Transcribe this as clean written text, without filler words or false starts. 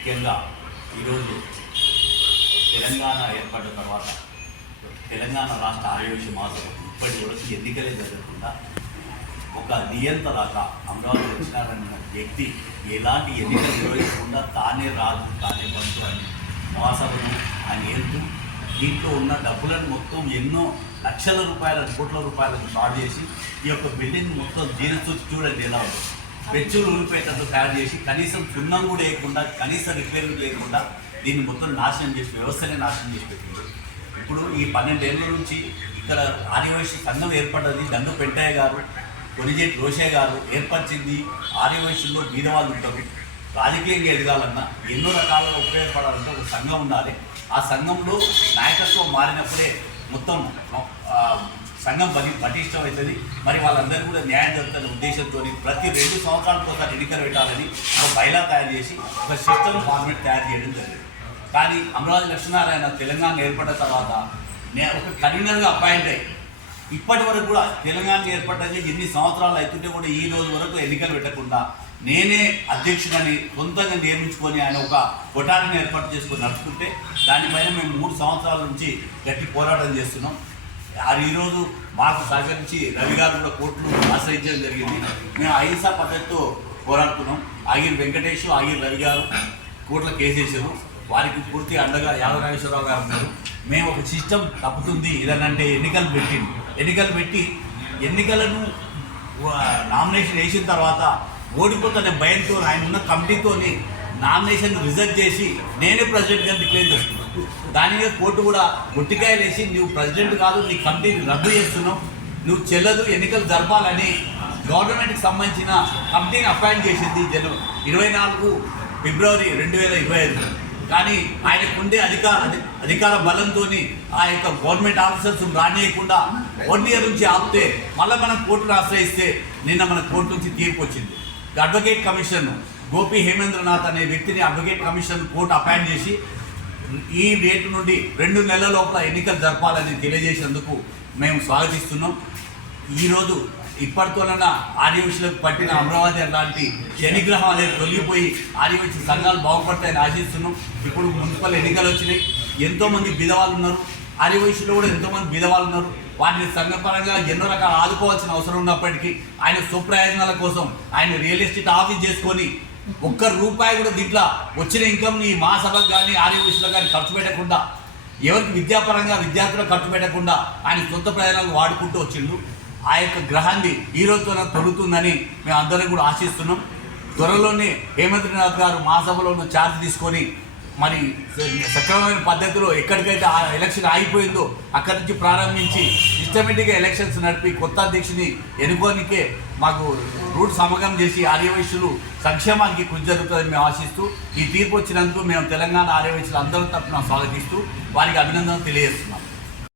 ముఖ్యంగా ఈరోజు తెలంగాణ ఏర్పడిన తర్వాత తెలంగాణ రాష్ట్ర ఆర్యవైశ్య మహాసభ ఇప్పటి వరకు ఎన్నికలే జరగకుండా ఒక నియంత్రలాగా అమరావతి వచ్చినారన్న వ్యక్తి ఎలాంటి ఎన్నికలు నిర్వహించకుండా తానే రాజు తానే బంధు అని మహాసభను ఆయన వెళ్తూ దీంట్లో ఉన్న డబ్బులను మొత్తం ఎన్నో లక్షల రూపాయలను కోట్ల రూపాయలను షార్ట్ చేసి ఈ యొక్క బిల్డింగ్ మొత్తం జీర్ణచూచి చూడండి ఎలా ఉంది. పెచ్చులు ఊరిపోయేటట్టు తయారు చేసి కనీసం సున్నం కూడా వేయకుండా కనీసం రిపేర్లు చేయకుండా దీన్ని మొత్తం నాశనం చేసి వ్యవస్థనే నాశనం చేసి పెట్టింది. ఇప్పుడు ఈ 12 ఏళ్ళ నుంచి ఇక్కడ ఆర్యవైశ్య సంఘం ఏర్పడ్డది దండు పెంటయ్య గారు కొనిజేటి రోషయ్య గారు ఏర్పరిచింది. ఆర్యవైశ్యుల్లో బీదవాళ్ళు ఉంటారు, రాజకీయంగా ఎదగాలన్నా ఎన్నో రకాలుగా ఉపయోగపడాలంటే ఒక సంఘం ఉండాలి. ఆ సంఘంలో నాయకత్వం మారినప్పుడే మొత్తం సంఘం పటిష్టం అవుతుంది. మరి వాళ్ళందరూ కూడా న్యాయం జరుగుతున్న ఉద్దేశంతో ప్రతి 2 సంవత్సరాలకు ఒకసారి ఎన్నికలు పెట్టాలని ఒక బైలా తయారు చేసి ఒక సిస్టమ్ ఫార్మేట్ తయారు చేయడం జరిగింది. కానీ అమరావతి లక్ష్మీనారాయణ తెలంగాణ ఏర్పడిన తర్వాత ఒక కన్వీనర్గా అపాయింట్ అయ్యి ఇప్పటి వరకు కూడా తెలంగాణ ఏర్పడ్డాక ఎన్ని సంవత్సరాలు అవుతుంటే కూడా ఈ రోజు వరకు ఎన్నికలు పెట్టకుండా నేనే అధ్యక్షుడని సొంతంగా నియమించుకొని ఆయన ఒక కొఠారిని ఏర్పాటు చేసుకొని నడుచుకుంటే దానిపైన మేము 3 సంవత్సరాల నుంచి గట్టి పోరాటం చేస్తున్నాం. ఈరోజు మాకు సహకరించి రవి గారు కూడా కోర్టును ఆశ్రయించడం జరిగింది. మేము అహింసా పద్ధతితో పోరాడుతున్నాం. ఆగిరి వెంకటేష్ ఆగిరి రవి గారు కోర్టులో కేసేసారు. వారికి పూర్తి అండగా యాదవ నాగేశ్వరరావు గారు ఉన్నారు. మేము ఒక సిస్టమ్ తప్పుతుంది ఇదనంటే ఎన్నికలు పెట్టి ఎన్నికలను నామినేషన్ వేసిన తర్వాత ఓడిపోతున్న భయంతో ఆయన ఉన్న కమిటీతోని నామినేషన్ రిజెక్ట్ చేసి నేనే ప్రెసిడెంట్గా డిక్లేర్ చేస్తున్నాను. దాని మీద కోర్టు కూడా గుట్టికాయలు వేసి నువ్వు ప్రెసిడెంట్ కాదు, నీ కమిటీని రద్దు చేస్తున్నావు, నువ్వు చెల్లదు, ఎన్నికలు జరపాలని గవర్నమెంట్కి సంబంధించిన కమిటీని అపాయింట్ చేసింది 24 ఫిబ్రవరి 2025. కానీ ఆయనకుండే అధికార బలంతో ఆ యొక్క గవర్నమెంట్ ఆఫీసర్స్ రానియకుండా 1 ఇయర్ నుంచి ఆపితే మళ్ళీ మనం కోర్టును ఆశ్రయిస్తే నిన్న మన కోర్టు నుంచి తీర్పు వచ్చింది. అడ్వకేట్ కమిషన్ గోపి హేమేంద్రనాథ్ అనే వ్యక్తిని అడ్వకేట్ కమిషన్ కోర్టు అపాయింట్ చేసి ఈ డేట్ నుండి 2 నెలల లోపల ఎన్నికలు జరపాలని తెలియజేసినందుకు మేము స్వాగతిస్తున్నాం. ఈరోజు ఇప్పటితోనైనా ఆర్యవైశ్యులకు పట్టిన అమరావతి లాంటి శనిగ్రహం అనేది తొలగిపోయి ఆర్యవైశ్య సంఘాలు బాగుపడతాయని ఆశిస్తున్నాం. ఇప్పుడు మున్సిపల్ ఎన్నికలు వచ్చినాయి, ఎంతోమంది బీదవాళ్ళు ఉన్నారు, ఆర్యవైశ్యులు కూడా ఎంతోమంది బీదవాళ్ళు ఉన్నారు. వాటిని సంఘపరంగా ఎన్నో రకాలు ఆదుకోవాల్సిన అవసరం ఉన్నప్పటికీ ఆయన స్వప్రయోజనాల కోసం ఆయన రియల్ ఎస్టేట్ ఆఫీస్ చేసుకొని ₹1 కూడా దీంట్లో వచ్చిన ఇన్కమ్ని మహాసభకు కానీ ఆర్యవైశ్యులకు కానీ ఖర్చు పెట్టకుండా ఎవరికి విద్యాపరంగా విద్యార్థులకు ఖర్చు పెట్టకుండా ఆయన సొంత ప్రయోజనాలు వాడుకుంటూ వచ్చిండు. ఆ యొక్క గ్రహాన్ని ఈ రోజుతో తొలుగుతుందని మేము అందరం కూడా ఆశిస్తున్నాం. త్వరలోనే హేమేంద్రనాథ్ గారు మహాసభలో ఉన్న ఛార్జ్ తీసుకొని మరి సక్రమమైన పద్ధతిలో ఎక్కడికైతే ఆ ఎలక్షన్ ఆగిపోయిందో అక్కడి నుంచి ప్రారంభించి సిస్టమేటిక్గా ఎలక్షన్స్ నడిపి కొత్త అధ్యక్షుని ఎన్నుకోనికే మాకు రూట్ సమగం చేసి ఆర్యవైశ్యులు సంక్షేమానికి కృషి జరుగుతుందని మేము ఆశిస్తూ ఈ తీర్పు వచ్చినందుకు మేము తెలంగాణ ఆర్యవైశ్యులు అందరం తరఫున స్వాగతిస్తూ వారికి అభినందనలు తెలియజేస్తున్నాం.